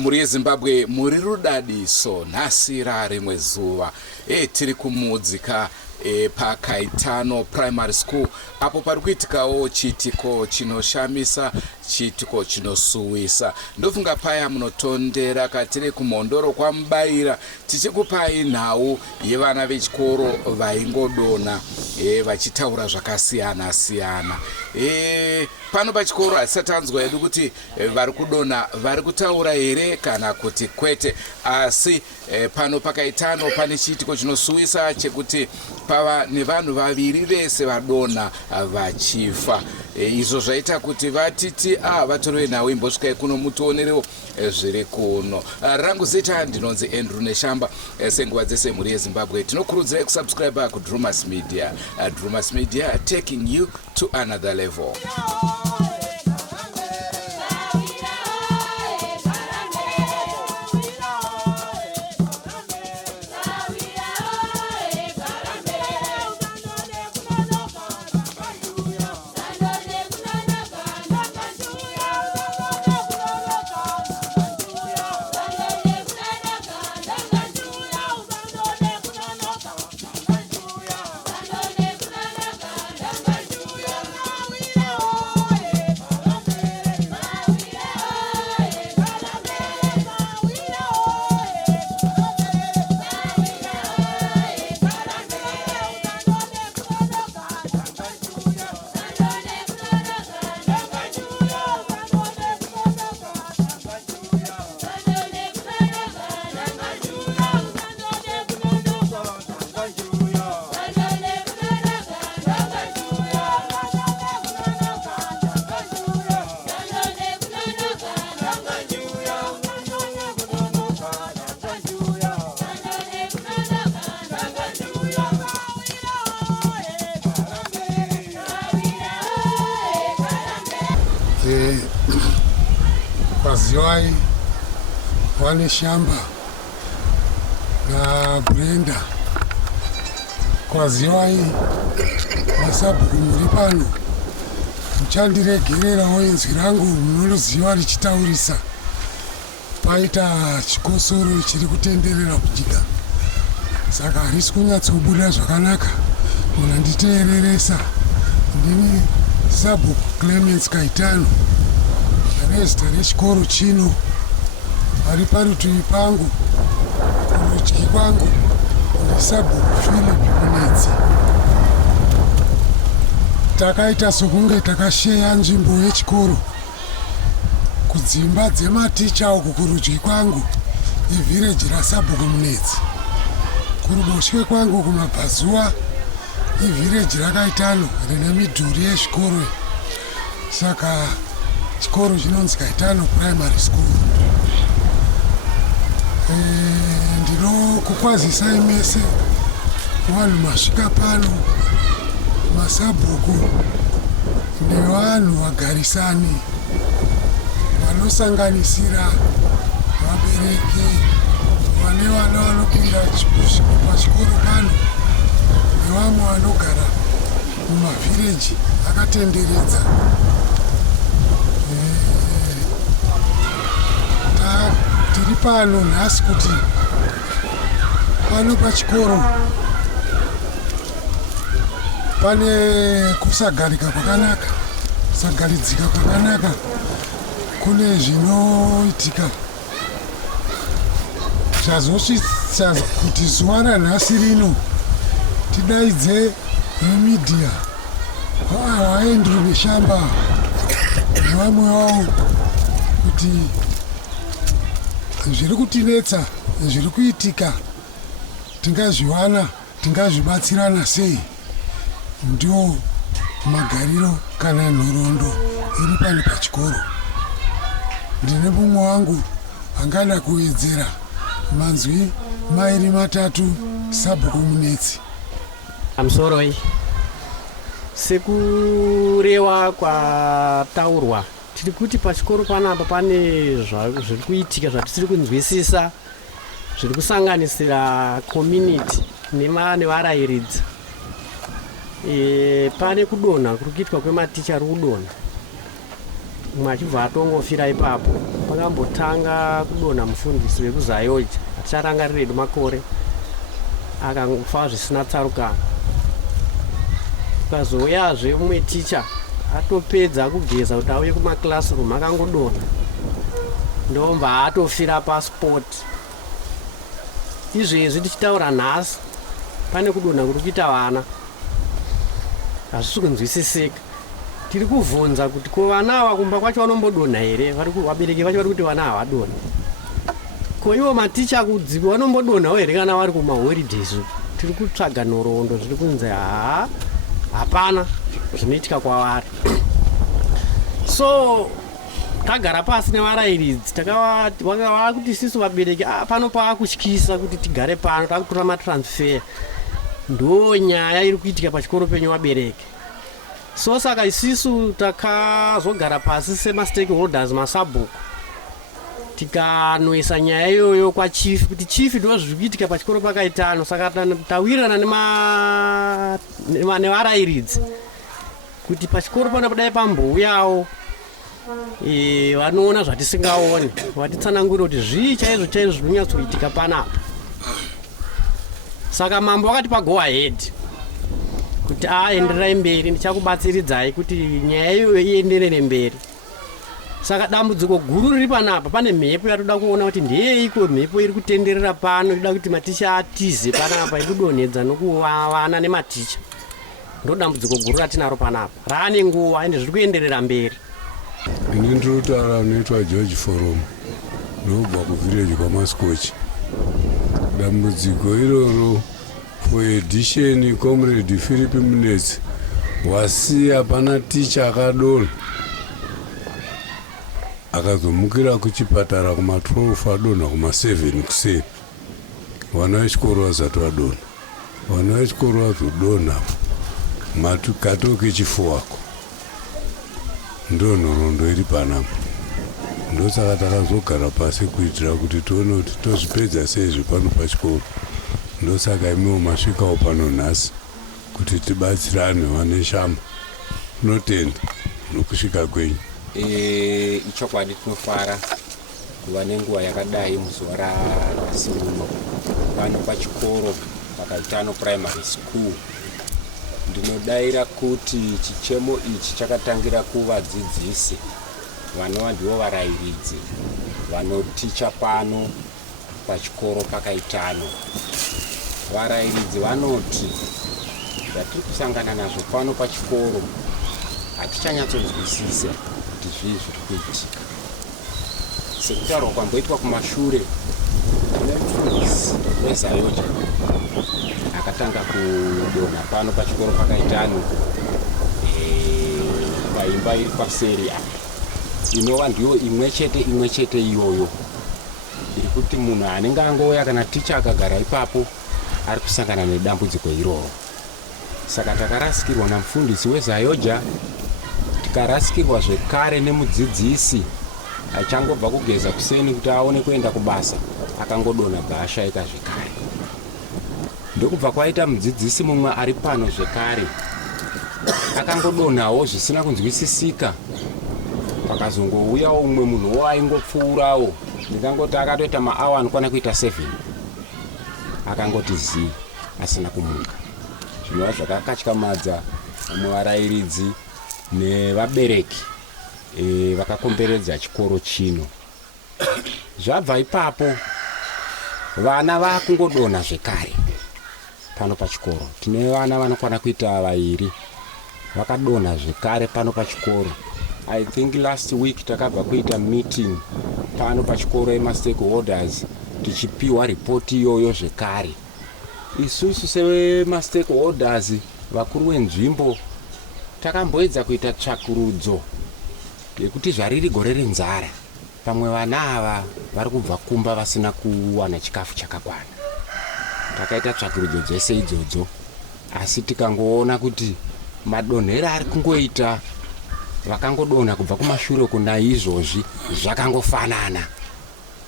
muri yeZimbabwe muri rudadiso nhasi rimwe zuva tiri kumudzika paKaitano Primary School apo pari kuitikawo chiitiko chinoshamisa, chiitiko chinosuwisa. Ndofunga paya munotondera katiri kumhondoro kwamubayira tichikupai nhau yevana vechikoro vaingodona vachitaura zvakasiyana siyana. Pano pachikoro hatisati tanzwa hedu kuti vari kudona vari kutaura here kana kuti kwete, asi pano paKaitano pane chiitiko chinosuwisa chekuti pava nevanhu vaviri vese vadona vachifa. Izvo zvaita kuti vatiti vatoriwe nhau imbosvikai kuno mutionerewo zviri kuno. Rangu zita ndinonzi Andrew Neshamba. Senguva dzese muri yeZimbabwe tinokurudzirai kusubscribe kuDrumas Media. Drumas Media taking you to another level. Kwaziwai wane Shamba na Brenda, kwaziwai masabhuku muri pano, muchandiregererawo inzwi rangu munoziva richitaurisa. Paita chikosoro chiri kutenderera kujika, saka harisi kunyatsobuda zvakanaka, munanditeereresa. Ndini sabhuku Clemens Kaitano, rezita rechikoro chino. Ari parutivi pangu kurudyi kwangu ndisabhuku Philip Munetsi. Takaita sokunge takasheya nzvimbo yechikoro. Kudzimba dzematicha uku kurudyi kwangu ivhireji rasabhuku Munetsi, kuruboshwe kwangu kumabvazuva ivhireji raKaitano rine midhuri yechikoro. Saka chikoro chinonzi Kaitano Primary School. Ndinokukwazisai mese vanhu masvika pano, masabhuku nevanhu vagarisani vanosanganisira vabereki vane vana vanopinda pachikoro pano nevamwe vanogara mumavhireji akatenderedza. Tiri pano nhasi kuti pano pachikoro pane kusagarika kwakanaka, kusagaridzika kwakanaka. Kune zvinoitika zvazosvitsa kuti zuva ranhasi rino tidaidze vemidhiya Andrew Neshamba nevamwe vavo kuti zviri kutinetsa, zviri kuitika, tingazviwana, tingazvibatsirana sei. Ndio magariro kana nhoroondo iri pano pachikoro. Ndine mumwe wangu angada kuwedzera manzwi mairi matatu sabhuku Munetsi. Amsoroi sekureva kwataurwa, tiri kuti pachikoro panapa pane zviri kuitika zvatisiri kunzwisisa, zviri kusanganisira community nevarayiridzi. Pane kudonha kuri kuitwa kwematicha ari kudonha. mumwe achibva atongofira ipapo. Pakambotanga kudonha mufundisi wekuzayoja atichatanga riredu makore, akangofa zvisina tsarukano. Ukazouyazve umwe ticha atopedza kugeza kuti auye kumaclassroom akangodonha, ndomba atofira pasport. Izvezvi tichitaura nhasi pane kudonha kuri kuita vana hazvisi kunzwisisika. Tiri kuvhunza kuti ko vana ava kumba kwacho vanombodonha here? Vabereki vacho vari kuti vana havadonha. Ko ivo maticha kudziki vanombodonhawo here kana vari kumaholidays? Tiri kutsvaga nhoroondo zviri kunzi hapana zvinoitika kwavari. So tagara pasi nevarayiridzi takava kuti isusu vabereki pano paakutyisa kuti tigare pano, takutora matransfer. Ndo nyaya iri kuitika pachikoro penyu vabereki. So saka isusu takazogara pasi semastakeholders masabhuku tikanoisa nyaya iyoyo kwachief kuti chief ndo zviri kuitika pachikoro pakaitano. Saka tawirirana nevarayiridzi kuti pachikoro pana kudai pambouyawo vanoona zvatisingaoni, vatitsanangurira kuti zvii chaizvo chaizvo zvinonyatsoitika panapa. Saka mambo vakatipa go ahead kuti enderai mberi, ndichakubatsiridzai kuti nyaya iyoyo ienderere mberi. Saka dambudziko guru riri panapa, pane mhepo yatoda kuona kuti ndeiko mhepo iri kutenderera pano, inoda kuti maticha atize panapa, iri kudonhedza nokuvana nematicha. Ndo dambudziko guru ratinaro panapa, raane nguva ende zviri kuenderera mberi. Ini ndinotaura anoitwa George Forum, ndobva kuvhireji kwaMasikochi. Dambudziko iroro for edition comrade Philip Munetsi wasiya pana ticha akadonha akazomukira kuchipatara kuma12 adonha kuma7 kuseni. Vana vechikoro vasati vadonha, vana vechikoro vazodonha matukato kechifuwako. Ndo nhoroondo iri panapa. Ndosaka takazogara pasi kuitira kuti tione kuti tozvipedza sei zvepano pachikoro. Ndosaka imiwo masvikawo pano nhasi kuti tibatsirane vane shamba. Tinotenda nokusvika kwenyu. Ichokwadi tinofara kuva nenguva yakadai muzuva ranhasi uno pano pachikoro pakaitano primary school. Ndinodaira kuti chichemo ichi chakatangira kuvadzidzisi vanova ndivo varayiridzi vanoticha pano pachikoro pakaitano. Varayiridzi vanoti zvatiri kusangana nazvo pano pachikoro hatichanyatsonzwisisa kuti zvii zviri kuitika. Sekutaurwa kwamboitwa kumashure, kune mufundisi wezayoja akatanga kudonha pano pachikoro pakaitano paimba iri paseri apa, inova ndiyo imwe chete iyoyo iri kuti munhu anenge angouya kana ticha akagara ipapo ari kusangana nedambudziko iroro. Saka takarasikirwa namufundisi wezayoja, tikarasikirwa zvekare nemudzidzisi achangobva kugeza kuseni kuti aone kuenda kubasa, akangodonha bvaashaika zvekare. Ndokubva kwaita mudzidzisi mumwe ari pano zvekare akangodonhawo zvisina kunzwisisika. Pakazongouyawo umwe munhuwo aingopfuurawo, ndingangoti akatoita maawa anokwana kuita 7 akangoti zii asina kumuka. Zvinova zvakakatyamadza vamwe varayiridzi nevabereki vakakomberedza chikoro chino. Zvabva ipapo vana vakungodonha zvekare pano pachikoro. Tine vana vanokwana kuita 2 vakadonha zvekare pano pachikoro. I think last week takabva kuita meeting pano pachikoro emastakeholders tichipiwa ripoti iyoyo zvekare. Isusu semastakeholders vakuru wenzvimbo takamboedza kuita tsvakurudzo yekuti zvariri gore renzara, pamwe vana ava vari kubva kumba vasina kuwana chikafu chakakwana. Takaita tsvakurudzo dzese idzodzo, asi tikangoona kuti madonhero ari kungoita vakangodonha kubva kumashure kuna izvozvi zvakangofanana,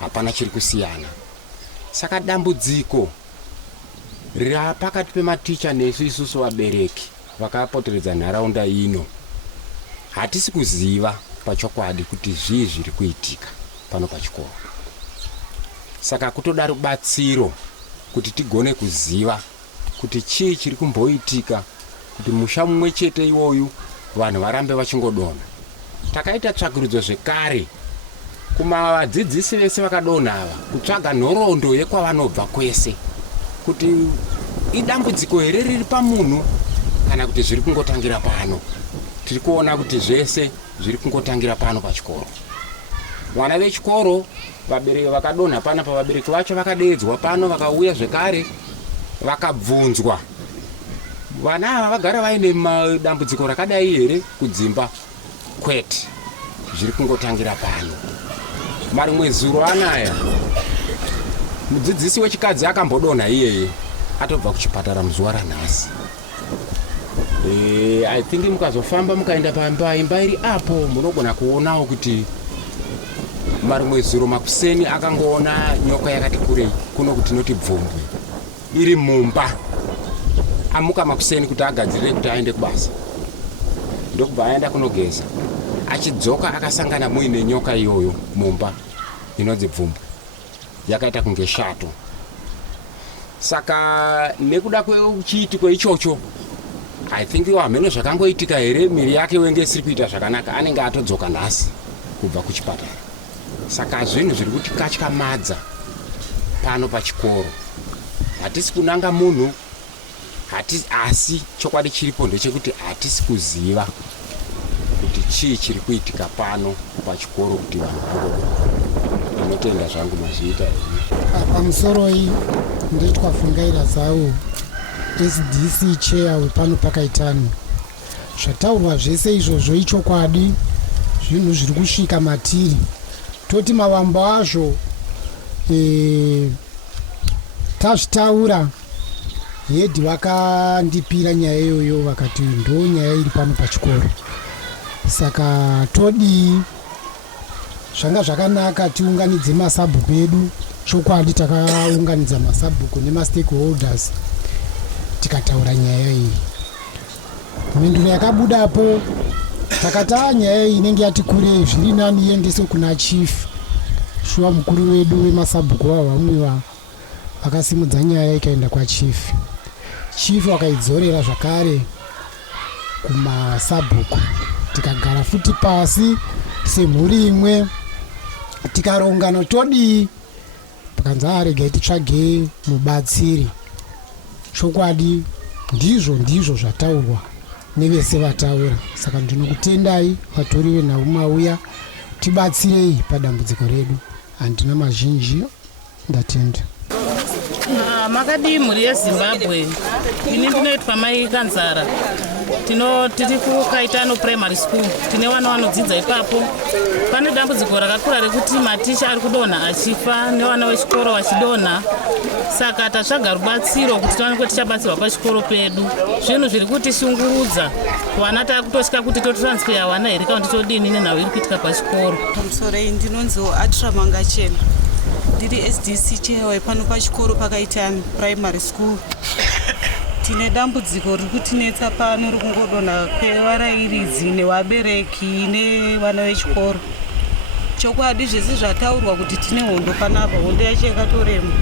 hapana chiri kusiyana. Saka dambudziko rapakati pematicha nesu isusu vabereki vakapoteredza nharaunda ino. Hatisi kuziva pachokwadi kuti zvii zviri kuitika pano pachikoro. Saka kutoda rubatsiro kuti tigone kuziva kuti chii chiri kumboitika kuti musha mumwe chete iwoyu vanhu varambe vachingodonha. Takaita tsvakurudzo zvekare kumavadzidzisi vese vakadonha ava kutsvaga nhoroondo yekwavanobva kwese kuti idambudziko here riri pamunhu kana kuti zviri kungotangira pano. Tiri kuona kuti zvese zviri kungotangira pano pachikoro. Vana vechikoro vabereki vakadonha pana pavabereki vacho vakadeedzwa pano vakauya zvekare vakabvunzwa. Vana ava vagara vaine dambudziko rakadai here kudzimba? Kwete, zviri kungotangira pano. Marimwe zuro anaya mudzidzisi wechikadzi akambodonha iyeye atobva kuchipatara muzuva ranhasi. I think mukazofamba mukaenda paimba iri apo munogona kuonawo kuti marimwe zuro makuseni akangoona nyoka yakati kurei kuno kuti noti bvumbwe iri mumba. Amuka makuseni kuti agadzirire kuti aende kubasa, ndokubva aenda kunogeza. Achidzoka akasangana muine nyoka iyoyo mumba inonzi bvumbwe, yakaita kunge shato. Saka nekuda kwechiitiko ichocho I think hamene zvakangoitika here miri yake wenge isiri kuita zvakanaka, anenge atodzoka nhasi kubva kuchipatara. Saka zvinhu zviri kutikatyamadza pano pachikoro. Hatisi kunanga munhu, asi chokwadi chiripo ndechekuti hatisi kuziva kuti chii chiri kuitika pano pachikoro kuti vanhu vangodonha. Ndinotenda zvangu mazviita here. Pamusoro iyi ndoitwa Fungaira Zau, SDC chair wepano Pakaitano. Zvataurwa zvese izvozvo ichokwadi, zvinhu zviri kusvika matiri. Toti mavambo azvo tazvitaura, hedhi vakandipira nyaya iyoyo vakati ndo nyaya iri pano pachikoro. Saka todi zvanga zvakanaka tiunganidze masabhuku edu. Chokwadi takaunganidza masabhuku nemastakeholders tikataura nyaya iyi. Mhinduro yakabudapo takata nyaya iyi inenge yati kurei, zviri nani iendeswe kuna chief. Shuwa mukuru wedu wemasabhuku avo vamwiwa vakasimudza nyaya ikaenda kwa chief. Chief wakaidzorera zvakare kumasabhuku. Tikagara futi pasi semhuri imwe tikaronga todi pakanzi aregai titsvage mubatsiri. Chokwadi ndizvo zvataurwa nevese vataura. Saka ndinokutendai vatori venhau mauya tibatsirei padambudziko redu. Handina mazhinji, ndatenda. Makadi mhuri yeZimbabwe. Ini ndinoitwa Mai Kanzara. Tiri kuKaitano Primary School. Tine vana vanodzidza ipapo. Pane dambudziko rakakura rekuti maticha ari kudonha achifa nevana vechikoro vachidonha. Saka tatsvaga rubatsiro kuti tiwanikwe tichabatsirwa pachikoro pedu. Zvinhu zviri kutishungurudza. Vana takutosvika kuti totransfer vana here kana todini nenhau iri kuitika pachikoro. Pamusoro iyi ndinonzi Atra Mangachena. Ndiri SDC chair wepano pachikoro Pakaitano Primary School. Tine dambudziko riri kutinetsa pano rikungodonha kwevarairidzi nevabereki nevana vechikoro. Chokwadi zvese zvataurwa kuti tine hondo panapa, hondo yacho yakatorema.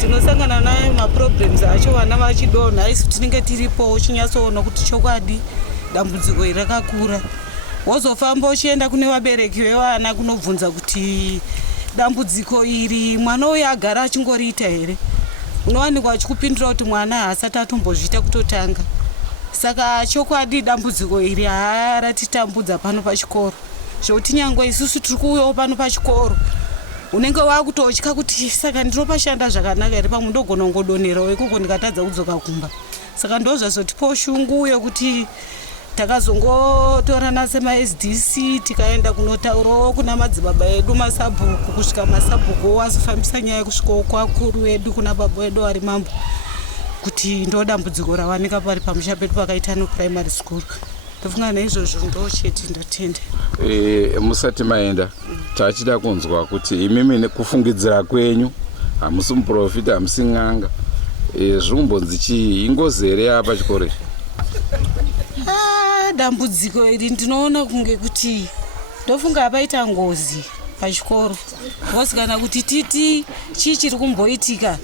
Tinosangana nayo maproblems acho vana vachidonha, isi tinenge tiripo chinyatsoona kuti chokwadi dambudziko iri rakakura. Wozofamba uchienda kune vabereki vevana kunobvunza kuti dambudziko iri mwana uyu agara achingoriita here? Unowanikwa achikupindura kuti mwana haasati atombozviita kutotanga. Saka chokwadi dambudziko iri ratitambudza pano pachikoro. Zvokuti nyangwe isusu tiri kuuyawo pano pachikoro unenge wakutotya kuti saka ndinopashanda zvakanaka here, pamwe ndogona kungodonherawo ikoko ndikatadza kudzoka kumba. Saka ndozvazotipo shungu yokuti takazongotorana sema-SDC tikaenda kunotaurawo kuna madzibaba edu masabhuku, kusvika masabhuku wazofambisa nyaya kusvikawo kwakuru wedu kuna baba wedu ari mambo kuti ndo dambudziko rawanika pari pamusha pedu Pakaitano Primary School. Tofunga naizvozvo ndochete, ndatenda. Musati maenda tachida kunzwa kuti imimi nekufungidzira kwenyu hamusi muprofita hamusi n'anga. Zviumbonzi chii, ingozi here apa chikoro? Dambudziko iri ndinoona kunge kuti ndofunga paita ngozi pachikoro ngozi kana kuti titi chii chiri kumboitika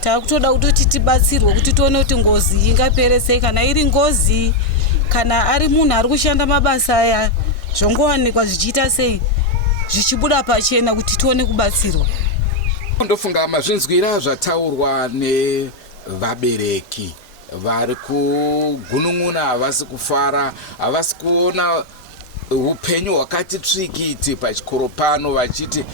takutoda kutoti tibatsirwe kuti tione kuti ngozi ingapere sei, kana iri ngozi kana ari munhu ari kushanda mabasa aya zvongowanikwa zvichiita sei zvichibuda pachena kuti tione kubatsirwa. Ndofunga mazvinzwira zvataurwa nevabereki vari kugunun'una, havasi kufara, havasi kuona upenyu hwakati tsvikiti pachikoro pano, vachiti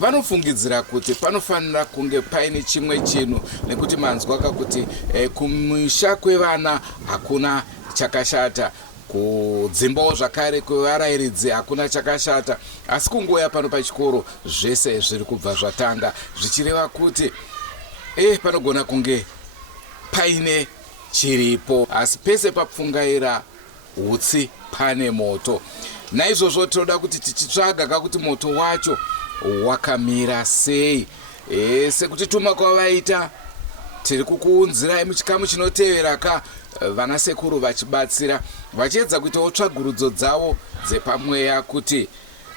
vanofungidzira kuti panofanira kunge paine chimwe chinhu, nekuti manzwaka kuti kumusha kwevana hakuna chakashata, kudzimbawo zvakare kwevarairidzi hakuna chakashata, asi kungoya pano pachikoro zvese zviri kubva zvatanga, zvichireva kuti panogona kunge paine chiripo, asi pese papfungaira hutsi pane moto. Naizvozvo tinoda kuti tichitsvaga kakuti moto wacho wakamira sei. Sekuti tuma kwavaita tiri kukuunzirai muchikamu chinotevera ka vana sekuru vachibatsira vachiedza kuitawo tsvagurudzo dzavo dzepamweya kuti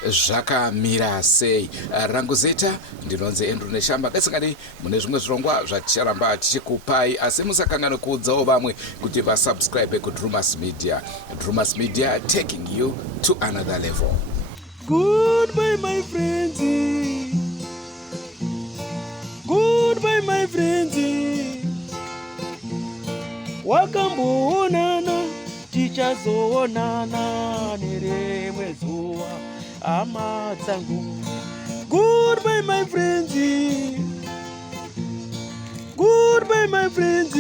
zvakamira sei. Rangu zita ndinonzi Andrew Neshamba. Kasingadei mune zvimwe zvirongwa zvaticharamba tichikupai, asi musakangane kuudzawo vamwe kuti vasubscribe kuDrumas Media. Drumas Media, taking you to another level. Goodbye my friends, goodbye my friends, wakamboonana tichazoonana nerimwe zuva hama dzangu. Goodbye my friends, goodbye my friends,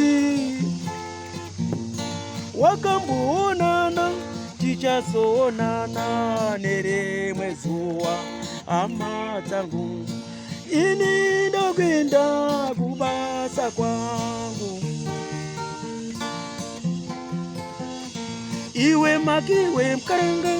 wakamboonana tichazoonana nerimwe zuva hama dzangu. Ini ndokwenda kubasa kwangu, iwe makiwe mkarenga